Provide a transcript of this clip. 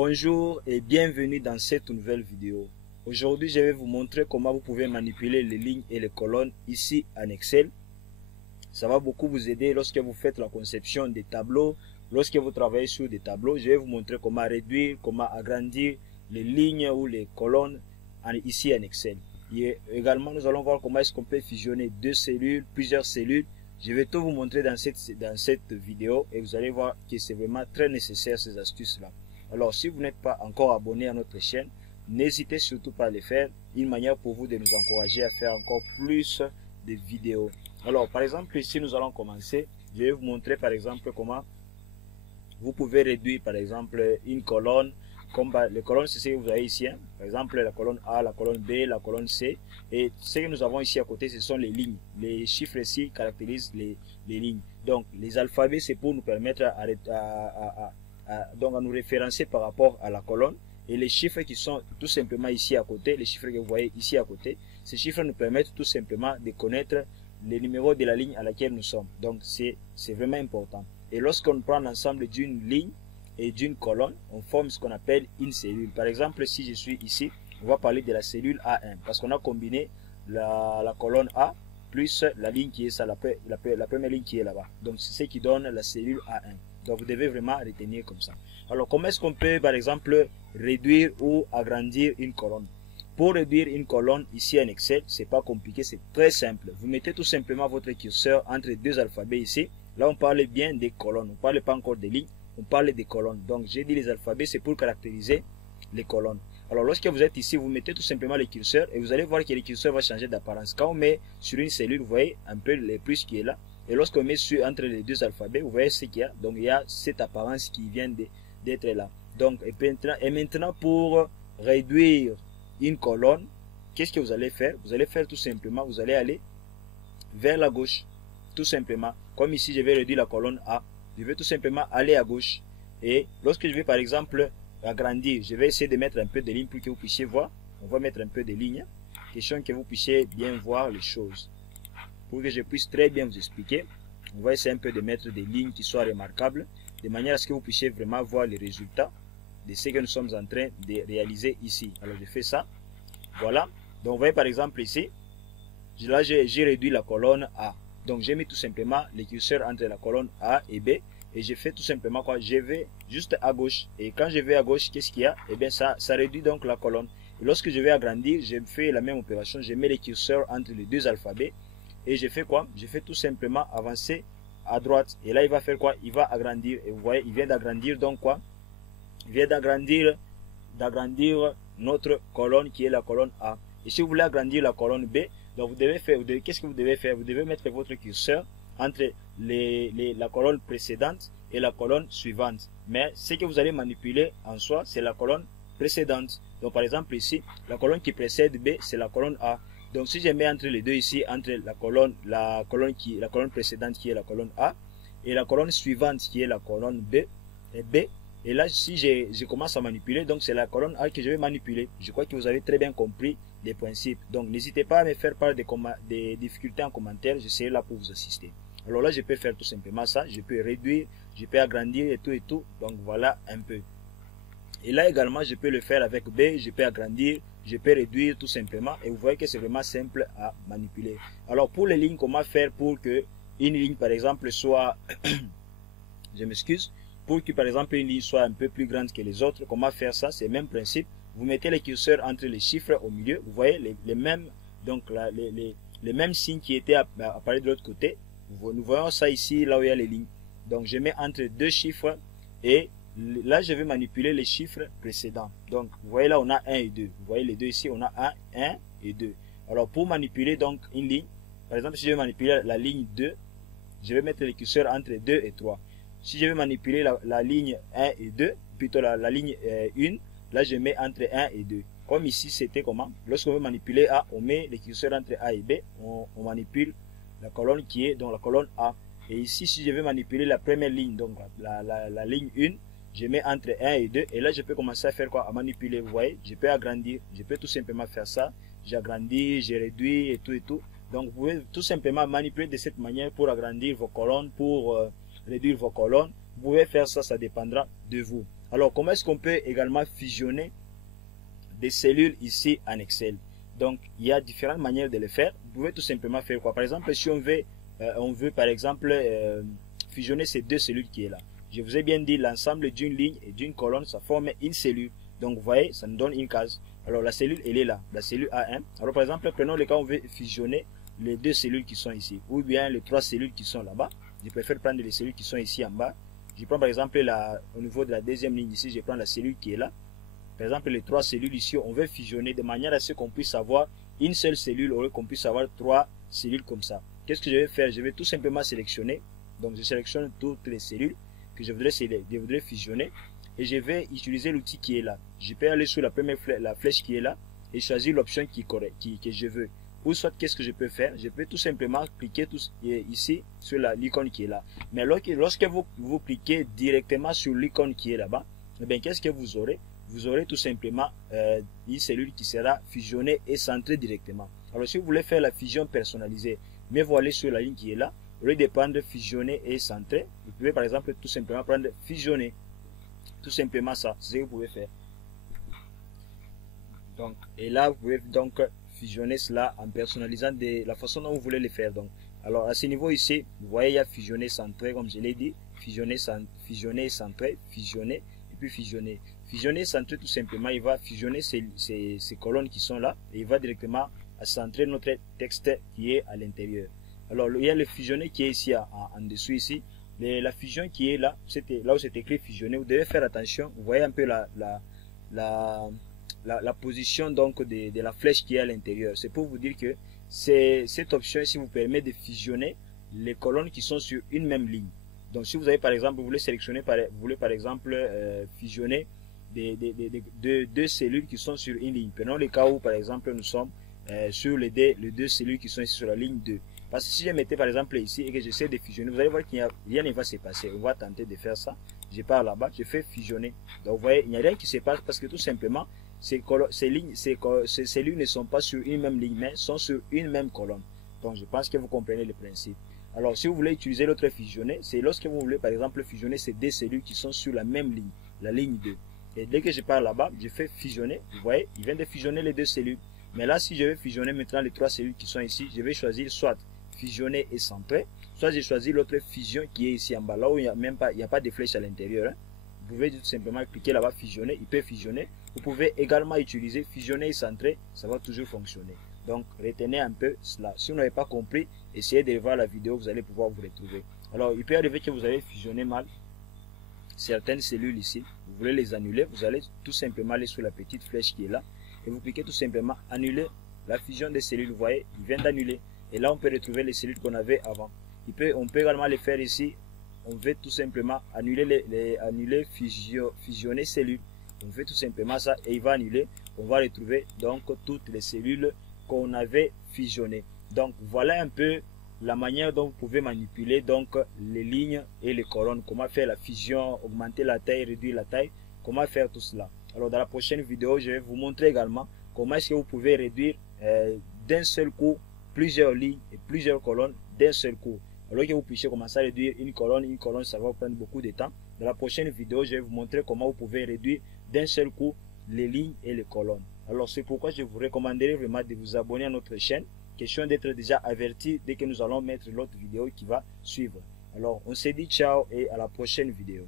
Bonjour et bienvenue dans cette nouvelle vidéo. Aujourd'hui, je vais vous montrer comment vous pouvez manipuler les lignes et les colonnes ici en Excel. Ça va beaucoup vous aider lorsque vous faites la conception des tableaux, lorsque vous travaillez sur des tableaux. Je vais vous montrer comment réduire, comment agrandir les lignes ou les colonnes ici en Excel. Et également, nous allons voir comment est-ce qu'on peut fusionner deux cellules, plusieurs cellules. Je vais tout vous montrer dans cette vidéo et vous allez voir que c'est vraiment très nécessaire ces astuces-là. Alors, si vous n'êtes pas encore abonné à notre chaîne, n'hésitez surtout pas à le faire. Une manière pour vous de nous encourager à faire encore plus de vidéos. Alors, par exemple, ici, nous allons commencer. Je vais vous montrer, par exemple, comment vous pouvez réduire, par exemple, une colonne. Comme les colonnes, c'est ce que vous avez ici. Hein. Par exemple, la colonne A, la colonne B, la colonne C. Et ce que nous avons ici à côté, ce sont les lignes. Les chiffres ici caractérisent les lignes. Donc, les alphabets, c'est pour nous permettre donc à nous référencer par rapport à la colonne, et les chiffres qui sont tout simplement ici à côté, les chiffres que vous voyez ici à côté, ces chiffres nous permettent tout simplement de connaître les numéros de la ligne à laquelle nous sommes. Donc c'est vraiment important. Et lorsqu'on prend l'ensemble d'une ligne et d'une colonne, on forme ce qu'on appelle une cellule. Par exemple, si je suis ici, on va parler de la cellule A1 parce qu'on a combiné la colonne A plus la ligne qui est ça, la première ligne qui est là-bas. Donc c'est ce qui donne la cellule A1. Donc vous devez vraiment retenir comme ça. Alors comment est-ce qu'on peut par exemple réduire ou agrandir une colonne? Pour réduire une colonne ici en Excel, c'est pas compliqué, c'est très simple. Vous mettez tout simplement votre curseur entre deux alphabets ici. Là on parle bien des colonnes, on ne parle pas encore des lignes, on parle des colonnes. Donc j'ai dit les alphabets, c'est pour caractériser les colonnes. Alors lorsque vous êtes ici, vous mettez tout simplement le curseur et vous allez voir que le curseur va changer d'apparence. Quand on met sur une cellule, vous voyez un peu le plus qui est là. Et lorsqu'on met entre les deux alphabets, vous voyez ce qu'il y a. Donc il y a cette apparence qui vient d'être là. Donc et maintenant pour réduire une colonne, qu'est-ce que vous allez faire? Vous allez faire tout simplement, vous allez aller vers la gauche. Tout simplement. Comme ici, je vais réduire la colonne A. Je vais tout simplement aller à gauche. Et lorsque je vais par exemple agrandir, je vais essayer de mettre un peu de lignes pour que vous puissiez voir. On va mettre un peu de lignes. Question que vous puissiez bien voir les choses. Pour que je puisse très bien vous expliquer, on va essayer un peu de mettre des lignes qui soient remarquables, de manière à ce que vous puissiez vraiment voir les résultats de ce que nous sommes en train de réaliser ici. Alors je fais ça, voilà. Donc vous voyez par exemple ici, là j'ai réduit la colonne A. Donc j'ai mis tout simplement les curseurs entre la colonne A et B, et je fais tout simplement quoi? Je vais juste à gauche, et quand je vais à gauche, qu'est-ce qu'il y a? Eh bien ça réduit donc la colonne. Et lorsque je vais agrandir, je fais la même opération, je mets les curseurs entre les deux alphabets. Et je fais quoi? Je fais tout simplement avancer à droite. Et là, il va faire quoi? Il va agrandir. Et vous voyez, il vient d'agrandir donc quoi? Il vient d'agrandir notre colonne qui est la colonne A. Et si vous voulez agrandir la colonne B, donc vous devez faire, qu'est-ce que vous devez faire? Vous devez mettre votre curseur entre la colonne précédente et la colonne suivante. Mais ce que vous allez manipuler en soi, c'est la colonne précédente. Donc par exemple ici, la colonne qui précède B, c'est la colonne A. Donc si je mets entre les deux ici, entre la colonne précédente qui est la colonne A et la colonne suivante qui est la colonne B, et là si je commence à manipuler, donc c'est la colonne A que je vais manipuler. Je crois que vous avez très bien compris les principes. Donc n'hésitez pas à me faire part des difficultés en commentaire, je serai là pour vous assister. Alors là je peux faire tout simplement ça, je peux réduire, je peux agrandir et tout. Donc voilà un peu. Et là également je peux le faire avec B, je peux agrandir, je peux réduire tout simplement, et vous voyez que c'est vraiment simple à manipuler. Alors pour les lignes, comment faire pour que une ligne par exemple soit je m'excuse, pour que par exemple une ligne soit un peu plus grande que les autres, comment faire ça? C'est le même principe. Vous mettez les curseurs entre les chiffres au milieu, vous voyez les mêmes, donc les mêmes signes qui étaient apparus de l'autre côté. Nous voyons ça ici, là où il y a les lignes. Donc je mets entre deux chiffres, et là je vais manipuler les chiffres précédents. Donc vous voyez là on a 1 et 2. Vous voyez les deux ici, on a 1 et 2. Alors pour manipuler donc une ligne, par exemple si je veux manipuler la ligne 2, je vais mettre les curseurs entre 2 et 3. Si je veux manipuler la ligne 1 et 2, plutôt la ligne 1, là je mets entre 1 et 2. Comme ici c'était comment? Lorsqu'on veut manipuler A, on met les curseurs entre A et B, on manipule la colonne qui est dans la colonne A. Et ici si je veux manipuler la première ligne, donc la ligne 1, je mets entre 1 et 2, et là je peux commencer à faire quoi? À manipuler. Vous voyez, je peux agrandir, je peux tout simplement faire ça, j'agrandis, je réduis et tout. Donc vous pouvez tout simplement manipuler de cette manière pour agrandir vos colonnes, pour réduire vos colonnes. Vous pouvez faire ça, ça dépendra de vous. Alors, comment est-ce qu'on peut également fusionner des cellules ici en Excel? Donc, il y a différentes manières de le faire. Vous pouvez tout simplement faire quoi? Par exemple, si on veut par exemple fusionner ces deux cellules qui est là. Je vous ai bien dit, l'ensemble d'une ligne et d'une colonne, ça forme une cellule. Donc, vous voyez, ça nous donne une case. Alors, la cellule, elle est là, la cellule A1. Alors, par exemple, prenons le cas où on veut fusionner les deux cellules qui sont ici, ou bien les trois cellules qui sont là-bas. Je préfère prendre les cellules qui sont ici en bas. Je prends par exemple au niveau de la deuxième ligne ici, je prends la cellule qui est là. Par exemple, les trois cellules ici, on veut fusionner de manière à ce qu'on puisse avoir une seule cellule, au lieu qu'on puisse avoir trois cellules comme ça. Qu'est-ce que je vais faire? Je vais tout simplement sélectionner. Donc, je sélectionne toutes les cellules que je voudrais fusionner. Et je vais utiliser l'outil qui est là. Je peux aller sur la première flèche qui est là et choisir l'option que je veux. Ou soit, qu'est-ce que je peux faire? Je peux tout simplement cliquer ici sur l'icône qui est là. Mais lorsque vous cliquez directement sur l'icône qui est là-bas, eh bien, qu'est-ce que vous aurez? Vous aurez tout simplement une cellule qui sera fusionnée et centrée directement. Alors, si vous voulez faire la fusion personnalisée, mais vous allez sur la ligne qui est là, au lieu de prendre fusionner et centrer, vous pouvez par exemple tout simplement prendre fusionner. Tout simplement ça, c'est ce que vous pouvez faire. Donc, et là, vous pouvez donc fusionner cela en personnalisant de la façon dont vous voulez le faire. Donc, alors à ce niveau ici, vous voyez, il y a fusionner, centrer, comme je l'ai dit, fusionner, centrer, fusionner, et puis fusionner. Fusionner, centrer, tout simplement, il va fusionner ces colonnes qui sont là, et il va directement centrer notre texte qui est à l'intérieur. Alors, il y a le fusionner qui est ici en dessous ici. La fusion qui est là, là où c'est écrit fusionner, vous devez faire attention. Vous voyez un peu la position donc de la flèche qui est à l'intérieur. C'est pour vous dire que cette option ici vous permet de fusionner les colonnes qui sont sur une même ligne. Donc si vous avez par exemple, vous voulez par exemple fusionner deux cellules qui sont sur une ligne. Prenons le cas où par exemple nous sommes sur les deux cellules qui sont ici sur la ligne 2. Parce que si je mettais par exemple ici et que j'essaie de fusionner, vous allez voir qu'il n'y a rien ne va se passer. On va tenter de faire ça. Je pars là-bas, je fais fusionner. Donc vous voyez, il n'y a rien qui se passe parce que tout simplement, ces cellules ne sont pas sur une même ligne, mais sont sur une même colonne. Donc je pense que vous comprenez le principe. Alors si vous voulez utiliser l'autre fusionner, c'est lorsque vous voulez par exemple fusionner ces deux cellules qui sont sur la même ligne, la ligne 2. Et dès que je pars là-bas, je fais fusionner. Vous voyez, il vient de fusionner les deux cellules. Mais là, si je vais fusionner maintenant les trois cellules qui sont ici, je vais choisir soit fusionner et centrer, soit j'ai choisi l'autre fusion qui est ici en bas, là où il n'y a pas de flèche à l'intérieur. Hein. Vous pouvez tout simplement cliquer là-bas, fusionner, il peut fusionner. Vous pouvez également utiliser fusionner et centrer, ça va toujours fonctionner. Donc retenez un peu cela. Si vous n'avez pas compris, essayez de voir la vidéo, vous allez pouvoir vous retrouver. Alors il peut arriver que vous avez fusionné mal certaines cellules ici, vous voulez les annuler, vous allez tout simplement aller sur la petite flèche qui est là, et vous cliquez tout simplement annuler la fusion des cellules. Vous voyez, il vient d'annuler. Et là, on peut retrouver les cellules qu'on avait avant. On peut également les faire ici. On veut tout simplement annuler fusionner cellules. On fait tout simplement ça et il va annuler. On va retrouver donc toutes les cellules qu'on avait fusionnées. Donc voilà un peu la manière dont vous pouvez manipuler donc les lignes et les colonnes. Comment faire la fusion, augmenter la taille, réduire la taille. Comment faire tout cela. Alors dans la prochaine vidéo, je vais vous montrer également comment est-ce que vous pouvez réduire d'un seul coup plusieurs lignes et plusieurs colonnes d'un seul coup. Alors que vous puissiez commencer à réduire une colonne, ça va vous prendre beaucoup de temps. Dans la prochaine vidéo, je vais vous montrer comment vous pouvez réduire d'un seul coup les lignes et les colonnes. Alors c'est pourquoi je vous recommanderais vraiment de vous abonner à notre chaîne. Question d'être déjà averti dès que nous allons mettre l'autre vidéo qui va suivre. Alors on se dit ciao et à la prochaine vidéo.